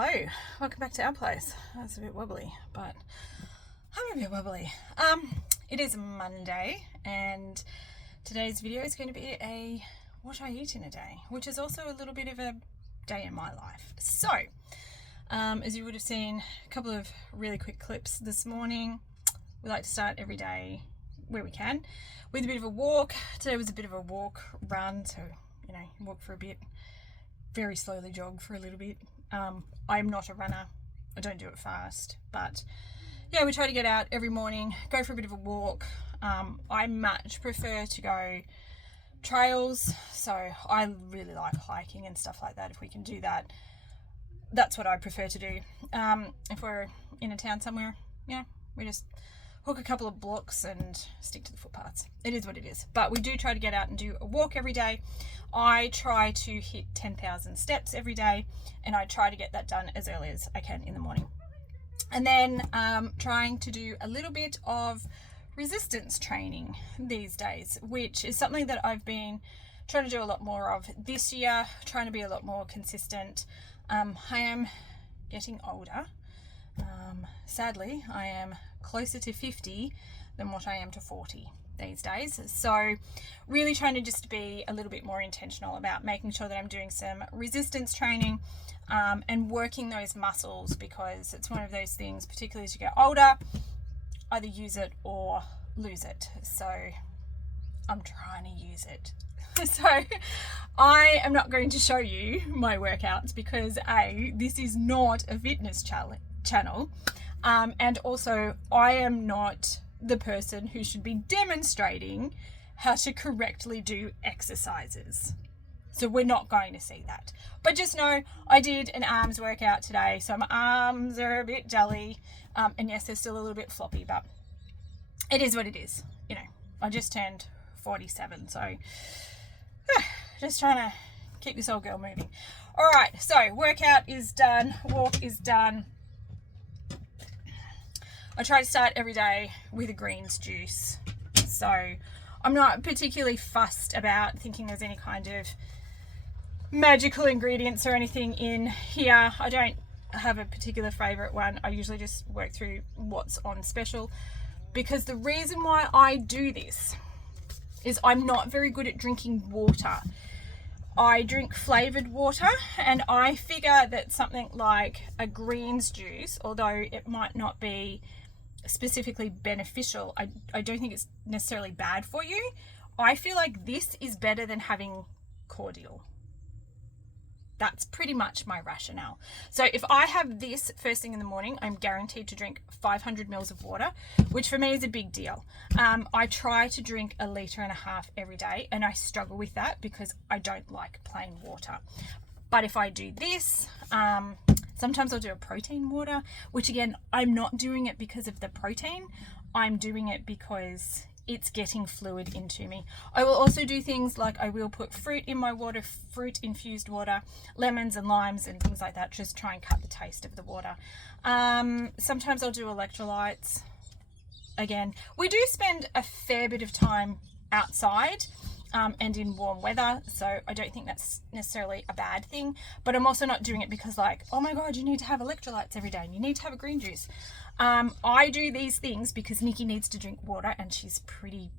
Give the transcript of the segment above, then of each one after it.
Hello, welcome back to our place. That's a bit wobbly, but I'm a bit wobbly. It is Monday, and today's video is going to be a what I eat in a day, which is also a little bit of a day in my life. So, as you would have seen, a couple of really quick clips this morning. We like to start every day where we can with a bit of a walk. Today was a bit of a walk run, so walk for a bit, very slowly jog for a little bit. I'm not a runner, I don't do it fast, but yeah, we try to get out every morning, go for a bit of a walk. I much prefer to go trails, so I really like hiking and stuff like that. If we can do that, that's what I prefer to do. If we're in a town somewhere, we just hook a couple of blocks and stick to the footpaths. It is what it is, but we do try to get out and do a walk every day. I try to hit 10,000 steps every day, and I try to get that done as early as I can in the morning. And then trying to do a little bit of resistance training these days, which is something that I've been trying to do a lot more of this year, trying to be a lot more consistent. I am getting older. Sadly, I am closer to 50 than what I am to 40 these days. So really trying to just be a little bit more intentional about making sure that I'm doing some resistance training and working those muscles, because it's one of those things, particularly as you get older, either use it or lose it. So I'm trying to use it. So I am not going to show you my workouts because this is not a fitness channel, and also I am not the person who should be demonstrating how to correctly do exercises. So we're not going to see that. But just know I did an arms workout today, so my arms are a bit jelly, and yes, they're still a little bit floppy, but it is what it is. I just turned 47, so just trying to keep this old girl moving. All right, so workout is done, walk is done. I try to start every day with a greens juice. So I'm not particularly fussed about thinking there's any kind of magical ingredients or anything in here. I don't have a particular favorite one. I usually just work through what's on special, because the reason why I do this is I'm not very good at drinking water. I drink flavored water, and I figure that something like a greens juice, although it might not be specifically beneficial, I don't think it's necessarily bad for you. I feel like this is better than having cordial. That's pretty much my rationale. So if I have this first thing in the morning, I'm guaranteed to drink 500 mils of water, which for me is a big deal. I try to drink 1.5 liters every day, and I struggle with that because I don't like plain water. But if I do this, sometimes I'll do a protein water, which again, I'm not doing it because of the protein. I'm doing it because it's getting fluid into me. I will also do things like I will put fruit in my water, fruit infused water, lemons and limes and things like that, just try and cut the taste of the water. Sometimes I'll do electrolytes. Again, we do spend a fair bit of time outside and in warm weather, so I don't think that's necessarily a bad thing, but I'm also not doing it because oh my god, you need to have electrolytes every day and you need to have a green juice. I do these things because Nikki needs to drink water, and she's pretty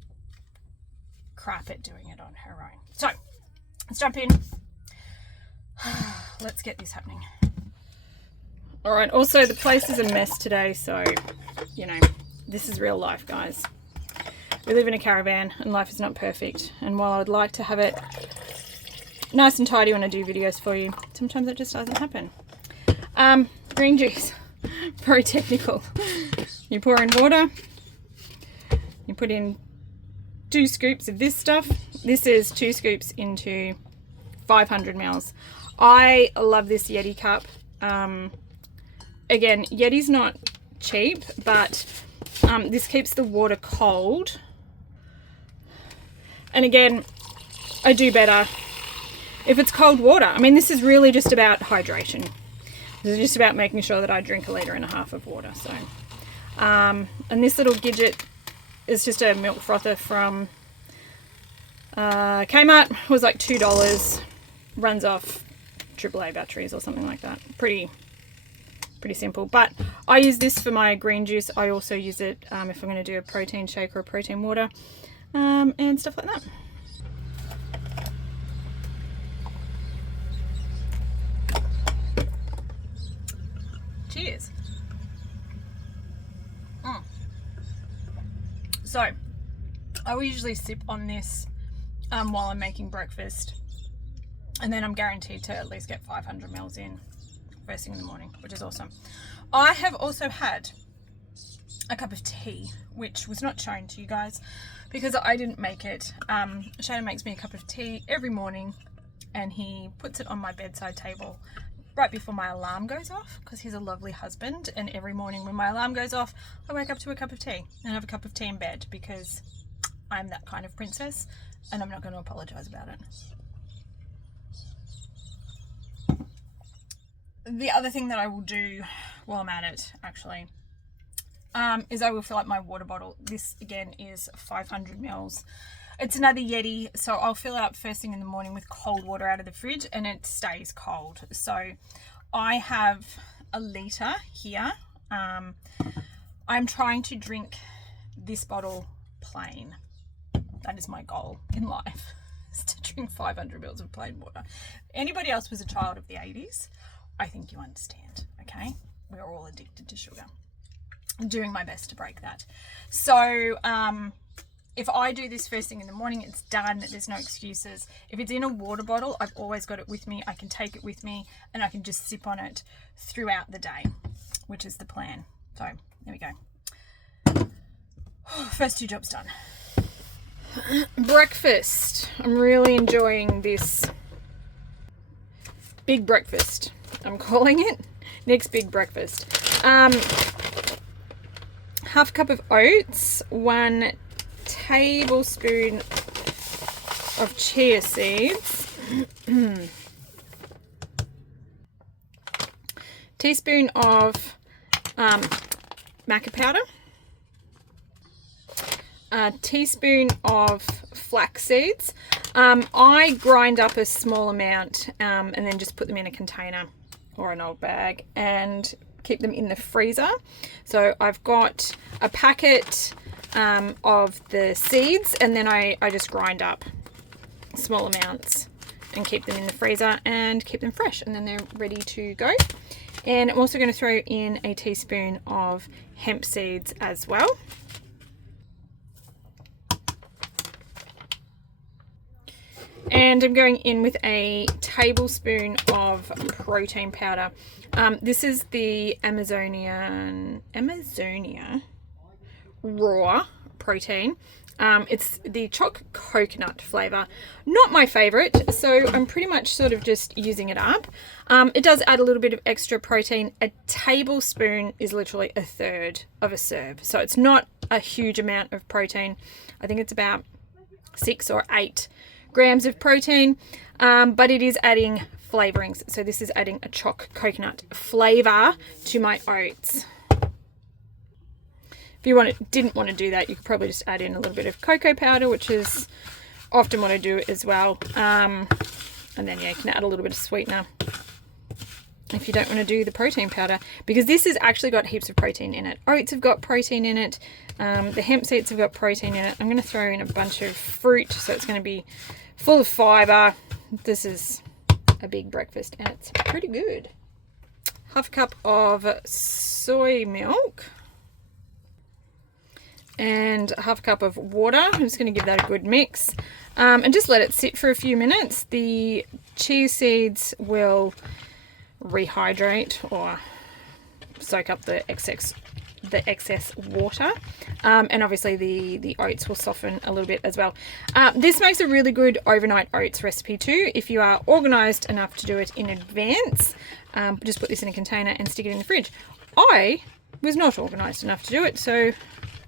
crap at doing it on her own. So let's jump in. Let's get this happening. All right, also the place is a mess today, so this is real life, guys. We live in a caravan and life is not perfect, and while I would like to have it nice and tidy when I do videos for you, sometimes it just doesn't happen. Green juice, very technical. You pour in water, you put in 2 scoops of this stuff. This is 2 scoops into 500 mils. I love this Yeti cup. Again, Yeti's not cheap, but this keeps the water cold. And again, I do better if it's cold water. I mean, this is really just about hydration. This is just about making sure that I drink 1.5 liters of water. So, and this little gadget is just a milk frother from Kmart. It was like $2. Runs off AAA batteries or something like that. Pretty pretty simple. But I use this for my green juice. I also use it if I'm going to do a protein shake or a protein water and stuff like that. Cheers. So I will usually sip on this while I'm making breakfast, and then I'm guaranteed to at least get 500 mils in first thing in the morning, which is awesome. I have also had a cup of tea, which was not shown to you guys because I didn't make it. Shane makes me a cup of tea every morning, and he puts it on my bedside table right before my alarm goes off, because he's a lovely husband, and every morning when my alarm goes off, I wake up to a cup of tea and have a cup of tea in bed, because I'm that kind of princess and I'm not going to apologize about it. The other thing that I will do while I'm at it, actually, is I will fill up my water bottle. This again is 500 mils. It's another Yeti, so I'll fill it up first thing in the morning with cold water out of the fridge, and it stays cold. So I have a litre here. I'm trying to drink this bottle plain. That is my goal in life, is to drink 500 mils of plain water. Anybody else was a child of the 80s, I think you understand, okay? We're all addicted to sugar. I'm doing my best to break that. So if I do this first thing in the morning, it's done. There's no excuses. If it's in a water bottle, I've always got it with me. I can take it with me and I can just sip on it throughout the day, which is the plan. So there we go. First two jobs done. Breakfast. I'm really enjoying this big breakfast, I'm calling it. Next big breakfast. Half a cup of oats, 1 tablespoon of chia seeds, teaspoon of maca powder, a teaspoon of flax seeds. I grind up a small amount and then just put them in a container or an old bag and keep them in the freezer. So I've got a packet of the seeds, and then I just grind up small amounts and keep them in the freezer and keep them fresh, and then they're ready to go. And I'm also going to throw in a teaspoon of hemp seeds as well. And I'm going in with a tablespoon of protein powder. This is the Amazonia raw protein. It's the choc coconut flavor. Not my favorite, so I'm pretty much sort of just using it up. It does add a little bit of extra protein. A tablespoon is literally a third of a serve, so it's not a huge amount of protein. I think it's about 6 or 8 grams of protein, but it is adding flavorings. So this is adding a choc coconut flavor to my oats. If you didn't want to do that, you could probably just add in a little bit of cocoa powder, which is often what I do as well. And then yeah, you can add a little bit of sweetener if you don't want to do the protein powder, because this has actually got heaps of protein in it. Oats have got protein in it. The hemp seeds have got protein in it. I'm going to throw in a bunch of fruit, so it's going to be full of fiber. This is a big breakfast and it's pretty good. Half a cup of soy milk and half a cup of water. I'm just going to give that a good mix and just let it sit for a few minutes. The chia seeds will rehydrate or soak up the excess water, and obviously the oats will soften a little bit as well. This makes a really good overnight oats recipe too if you are organized enough to do it in advance. Just put this in a container and stick it in the fridge. I was not organized enough to do it, so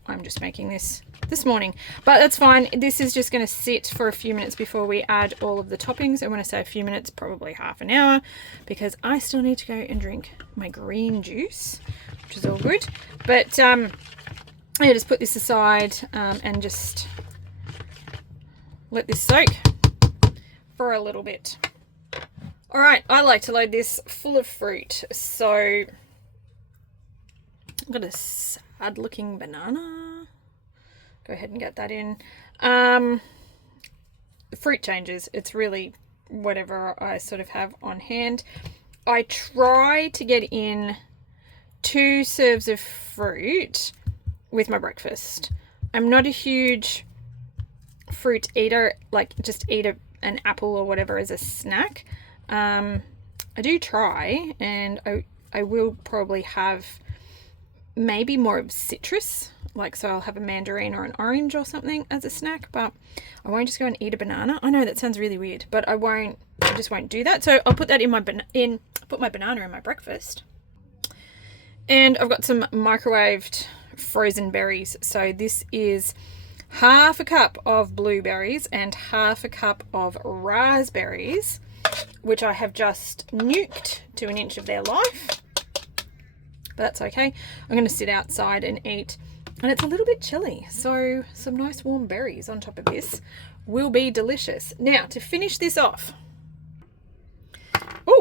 I'm just making this morning, but that's fine. This is just going to sit for a few minutes before we add all of the toppings. And when I say a few minutes, probably half an hour, because I still need to go and drink my green juice, which is all good. But I just put this aside and just let this soak for a little bit. All right, I like to load this full of fruit, so I've got a sad looking banana. Go ahead and get that in. Fruit changes. It's really whatever I sort of have on hand. I try to get in 2 serves of fruit with my breakfast. I'm not a huge fruit eater, like just eat an apple or whatever as a snack. I do try, and I will probably have maybe more of citrus, like so I'll have a mandarin or an orange or something as a snack, but I won't just go and eat a banana. I know that sounds really weird, but I just won't do that. So I'll put that put my banana in my breakfast. And I've got some microwaved frozen berries. So this is half a cup of blueberries and half a cup of raspberries, which I have just nuked to an inch of their life. But that's okay. I'm going to sit outside and eat. And it's a little bit chilly, so some nice warm berries on top of this will be delicious. Now, to finish this off,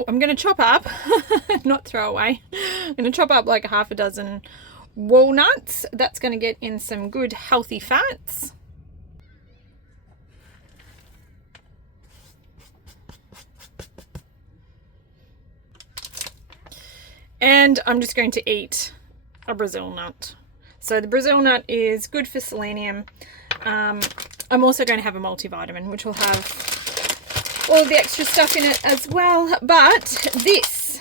I'm going to chop up, not throw away, I'm going to chop up like half a dozen walnuts. That's going to get in some good healthy fats. And I'm just going to eat a Brazil nut. So the Brazil nut is good for selenium. I'm also going to have a multivitamin, which will have all the extra stuff in it as well. But this,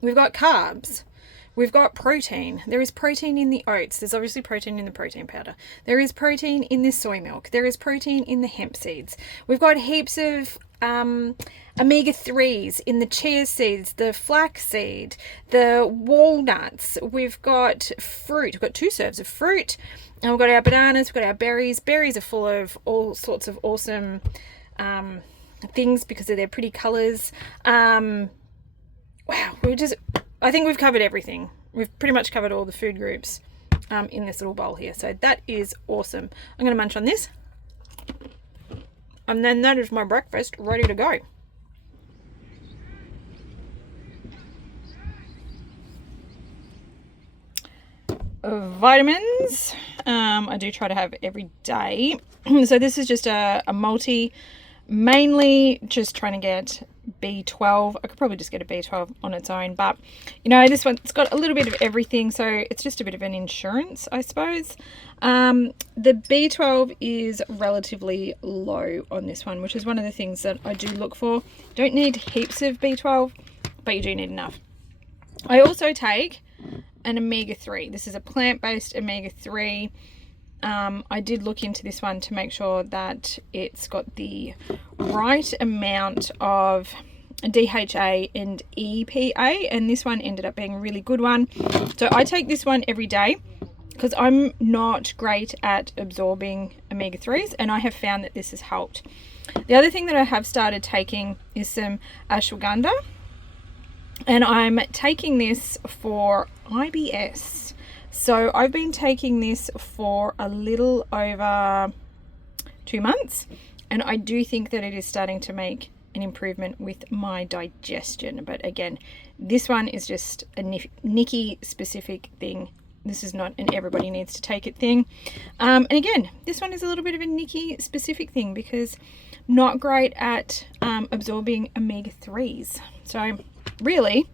we've got carbs, we've got protein. There is protein in the oats. There's obviously protein in the protein powder. There is protein in this soy milk. There is protein in the hemp seeds. We've got heaps of omega-3s in the chia seeds, the flaxseed, the walnuts. We've got fruit. We've got 2 serves of fruit, and we've got our bananas. We've got our berries. Berries are full of all sorts of awesome things because of their pretty colors. Wow, I think we've covered everything. We've pretty much covered all the food groups in this little bowl here. So that is awesome. I'm going to munch on this. And then that is my breakfast ready to go. Vitamins, I do try to have every day. So this is just a multi, mainly just trying to get B12. I could probably just get a B12 on its own, but you know, this one's got a little bit of everything, so it's just a bit of an insurance, I suppose. The B12 is relatively low on this one, which is one of the things that I do look for. Don't need heaps of B12, but you do need enough. I also take an omega-3. This is a plant-based omega-3. I did look into this one to make sure that it's got the right amount of DHA and EPA, and this one ended up being a really good one. So I take this one every day because I'm not great at absorbing omega-3s, and I have found that this has helped. The other thing that I have started taking is some ashwagandha, and I'm taking this for IBS. So I've been taking this for a little over 2 months, and I do think that it is starting to make an improvement with my digestion. But again, this one is just a Nikki specific thing. This is not an everybody needs to take it thing. And again, this one is a little bit of a Nikki specific thing because not great at absorbing omega-3s. So really,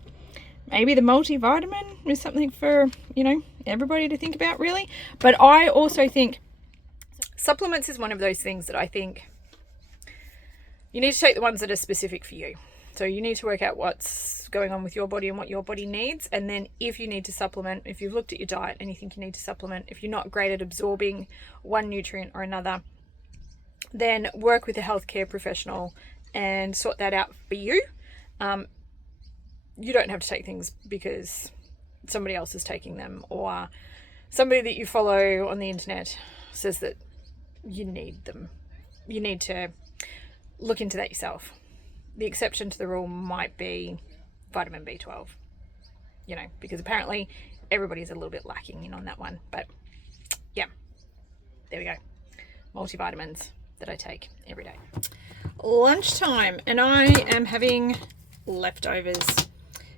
maybe the multivitamin is something for, you know, everybody to think about, really. But I also think supplements is one of those things that I think you need to take the ones that are specific for you. So you need to work out what's going on with your body and what your body needs. And then if you need to supplement, if you've looked at your diet and you think you need to supplement, if you're not great at absorbing one nutrient or another, then work with a healthcare professional and sort that out for you. You don't have to take things because somebody else is taking them, or somebody that you follow on the internet says that you need them. You need to look into that yourself. The exception to the rule might be vitamin B12, you know, because apparently everybody's a little bit lacking in on that one. But yeah, there we go. Multivitamins that I take every day. Lunchtime, and I am having leftovers.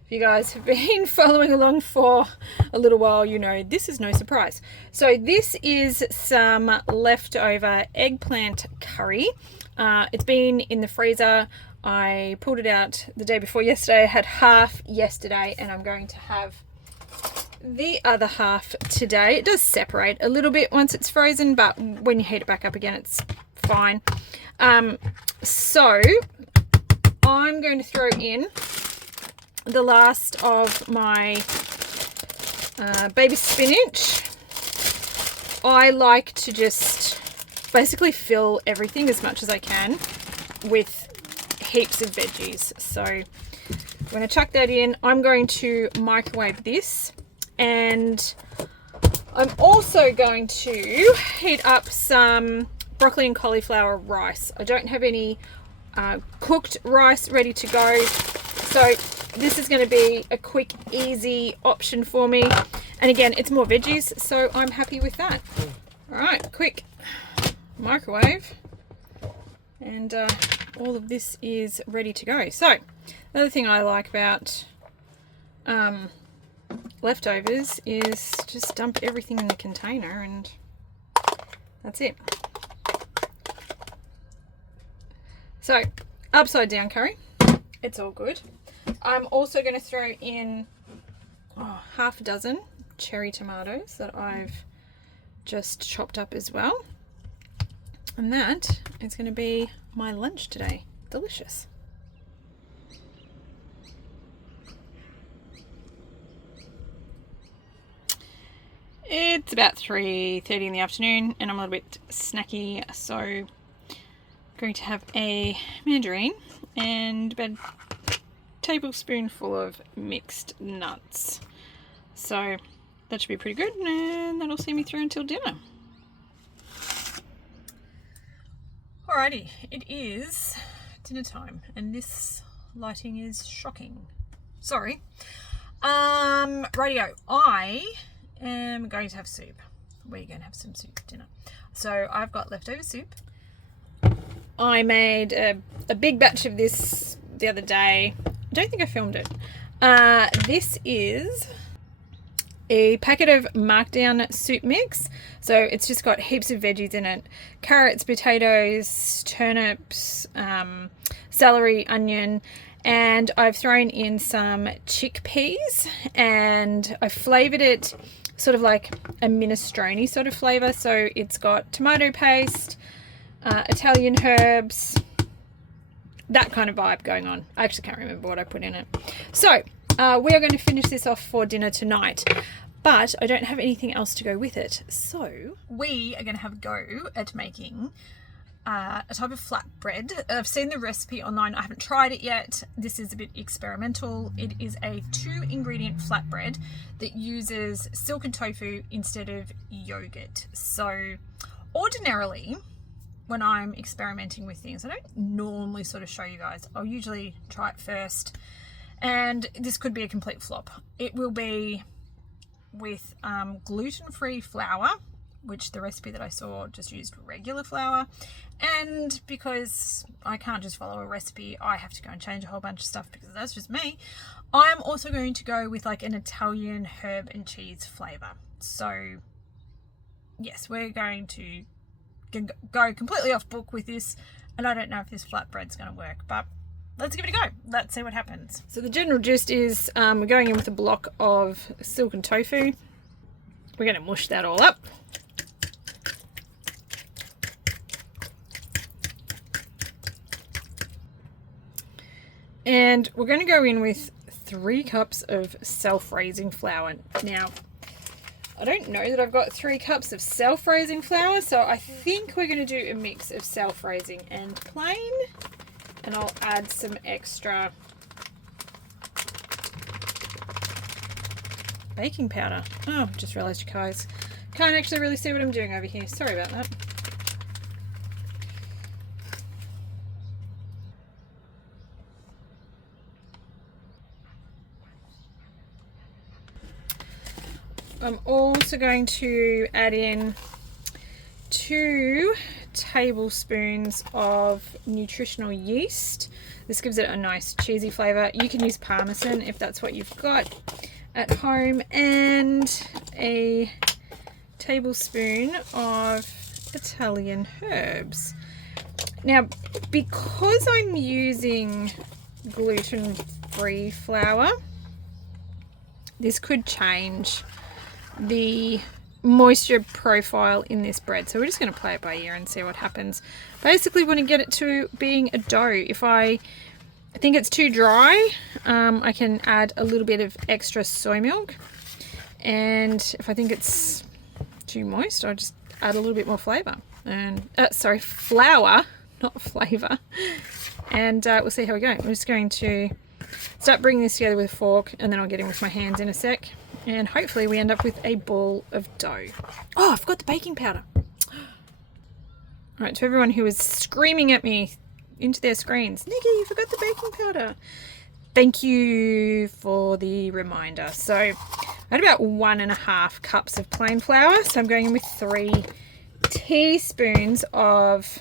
If you guys have been following along for a little while, you know this is no surprise. So this is some leftover eggplant curry. It's been in the freezer. I pulled it out the day before yesterday. I had half yesterday, and I'm going to have the other half today. It does separate a little bit once it's frozen, but when you heat it back up again, it's fine. So I'm going to throw in the last of my baby spinach. I like to just basically fill everything as much as I can with heaps of veggies. So I'm going to chuck that in. I'm going to microwave this, and I'm also going to heat up some broccoli and cauliflower rice. I don't have any cooked rice ready to go, so this is going to be a quick, easy option for me. And again, it's more veggies, so I'm happy with that. All right, quick microwave, and all of this is ready to go. So another thing I like about leftovers is just dump everything in the container, and that's it. So upside down curry, it's all good. I'm also going to throw in half a dozen cherry tomatoes that I've just chopped up as well. And that is going to be my lunch today. Delicious. It's about 3:30 in the afternoon, and I'm a little bit snacky, so I'm going to have a mandarin and about a tablespoonful of mixed nuts. So that should be pretty good, and that'll see me through until dinner. Alrighty, it is dinner time, and this lighting is shocking. Sorry. Radio. I am going to have soup. We're going to have some soup for dinner. So I've got leftover soup. I made a big batch of this the other day. I don't think I filmed it. This is a packet of markdown soup mix. So it's just got heaps of veggies in it. Carrots, potatoes, turnips, celery, onion, and I've thrown in some chickpeas, and I flavoured it sort of like a minestrone sort of flavour. So it's got tomato paste, Italian herbs, that kind of vibe going on. I actually can't remember what I put in it. So we are going to finish this off for dinner tonight, but I don't have anything else to go with it. So we are going to have a go at making a type of flatbread. I've seen the recipe online. I haven't tried it yet. This is a bit experimental. It is a 2-ingredient flatbread that uses silken tofu instead of yogurt. So ordinarily, when I'm experimenting with things, I don't normally sort of show you guys. I'll usually try it first, and this could be a complete flop. It will be with gluten-free flour, which the recipe that I saw just used regular flour. And because I can't just follow a recipe, I have to go and change a whole bunch of stuff because that's just me. I'm also going to go with like an Italian herb and cheese flavour. So yes, we're going to go completely off book with this, and I don't know if this flatbread's going to work, but let's give it a go. Let's see what happens. So the general gist is we're going in with a block of silken tofu. We're going to mush that all up. And we're going to go in with 3 cups of self-raising flour. Now, I don't know that I've got 3 cups of self-raising flour, so I think we're going to do a mix of self-raising and plain, and I'll add some extra baking powder. Oh, just realised you guys can't actually really see what I'm doing over here. Sorry about that. I'm also going to add in 2 tablespoons of nutritional yeast. This gives it a nice cheesy flavour. You can use Parmesan if that's what you've got at home, and a tablespoon of Italian herbs. Now, because I'm using gluten-free flour, this could change the moisture profile in this bread, so we're just going to play it by ear and see what happens. Basically, want to get it to being a dough. If I think it's too dry, I can add a little bit of extra soy milk, and if I think it's too moist, I'll just add a little bit more flavor and flour, not flavor, and we'll see how we go. I'm just going to start bringing this together with a fork, and then I'll get in with my hands in a sec, and hopefully we end up with a ball of dough. Oh, I forgot the baking powder. All right, to everyone who is screaming at me into their screens, Nikki, you forgot the baking powder. Thank you for the reminder. So I had about 1.5 cups of plain flour, so I'm going in with 3 teaspoons of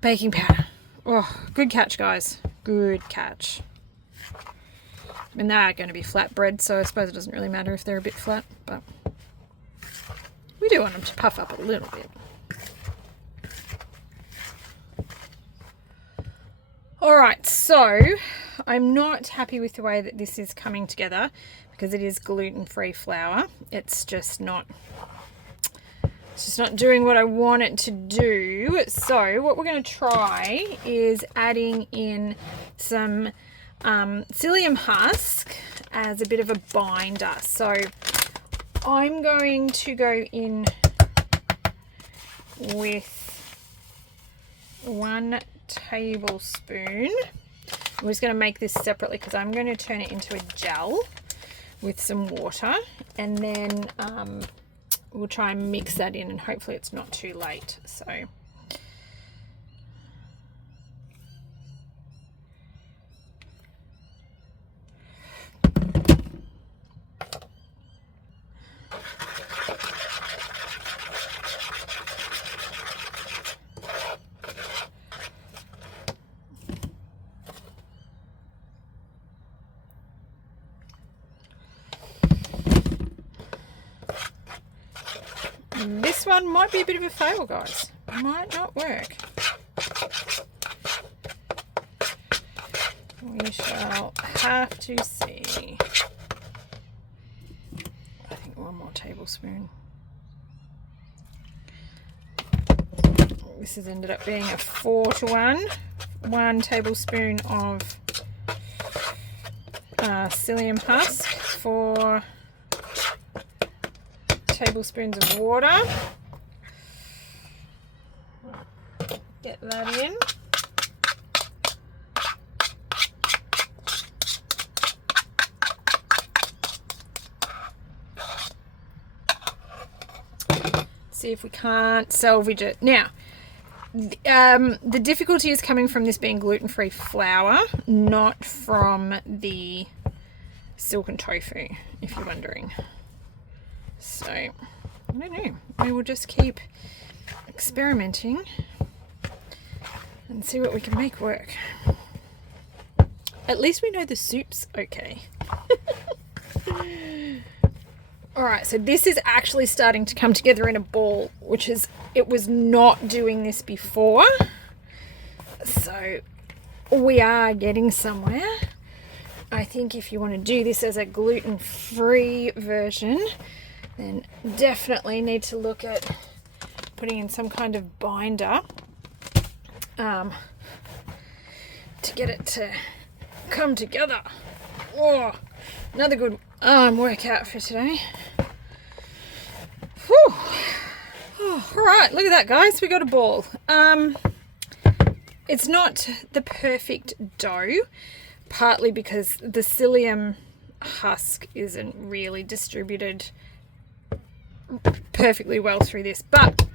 baking powder. Oh, good catch, guys. Good catch. And they're going to be flat bread, so I suppose it doesn't really matter if they're a bit flat, but we do want them to puff up a little bit. Alright, so I'm not happy with the way that this is coming together because it is gluten-free flour. It's just not doing what I want it to do. So what we're going to try is adding in some psyllium husk as a bit of a binder. So I'm going to go in with 1 tablespoon. I'm just going to make this separately because I'm going to turn it into a gel with some water, and then we'll try and mix that in, and hopefully it's not too late. So this one might be a bit of a fail, guys. It might not work. We shall have to see. I think 1 more tablespoon. This has ended up being a 4-to-1. 1 tablespoon of psyllium husk, 4 tablespoons of water. Get that in. See if we can't salvage it. Now, the difficulty is coming from this being gluten-free flour, not from the silken tofu, if you're wondering. So, I don't know. We will just keep experimenting and see what we can make work. At least we know the soup's okay. Alright, so this is actually starting to come together in a ball, it was not doing this before. So, we are getting somewhere. I think if you want to do this as a gluten-free version, then definitely need to look at putting in some kind of binder to get it to come together. Oh, another good arm workout for today. Whew. Oh, all right, look at that, guys. We got a ball. It's not the perfect dough, partly because the psyllium husk isn't really distributed perfectly well through this, but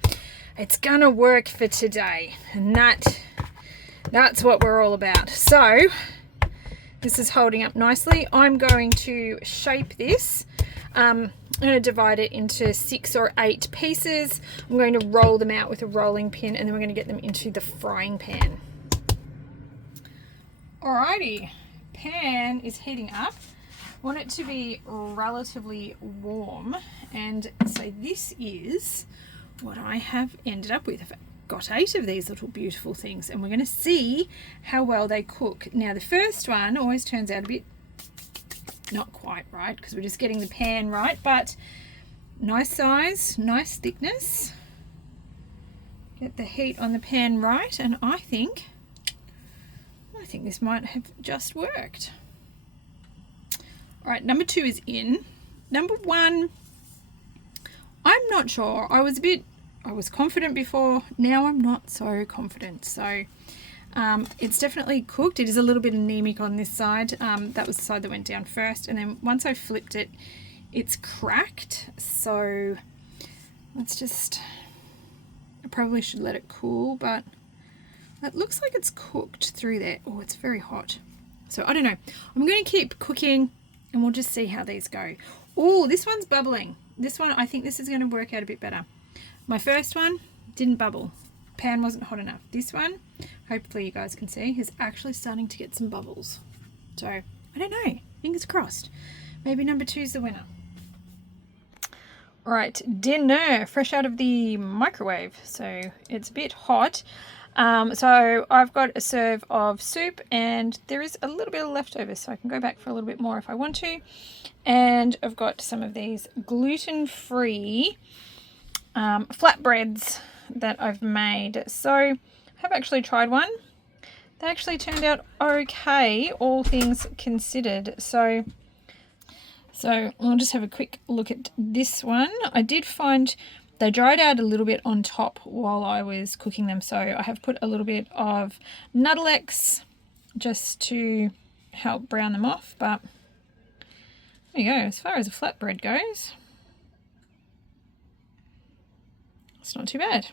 it's gonna work for today, and that's what we're all about. So this is holding up nicely. I'm going to shape this. I'm going to divide it into 6 or 8 pieces. I'm going to roll them out with a rolling pin, and then we're going to get them into the frying pan. Alrighty, pan is heating up. I want it to be relatively warm, and so this is what I have ended up with. I've got 8 of these little beautiful things, and we're going to see how well they cook. Now the first one always turns out a bit not quite right because we're just getting the pan right, but nice size, nice thickness. Get the heat on the pan right, and I think this might have just worked. All right, number 2 is in. Number 1, I'm not sure. I was confident before. Now I'm not so confident. So it's definitely cooked. It is a little bit anemic on this side. That was the side that went down first, and then once I flipped it, it's cracked. So let's just, I probably should let it cool, but it looks like it's cooked through there. Oh, it's very hot. So I don't know. I'm going to keep cooking and we'll just see how these go. Oh, this one's bubbling. This one, I think this is going to work out a bit better. My first one didn't bubble. Pan wasn't hot enough. This one, hopefully you guys can see, is actually starting to get some bubbles. So I don't know. Fingers crossed. Maybe number 2 is the winner. All right, dinner, fresh out of the microwave. So it's a bit hot. So I've got a serve of soup, and there is a little bit of leftovers, so I can go back for a little bit more if I want to. And I've got some of these gluten-free flatbreads that I've made. So I have actually tried one. They actually turned out okay, all things considered. So I'll just have a quick look at this one. I did find they dried out a little bit on top while I was cooking them, so I have put a little bit of Nuttelex just to help brown them off. But there you go. As far as a flatbread goes, it's not too bad.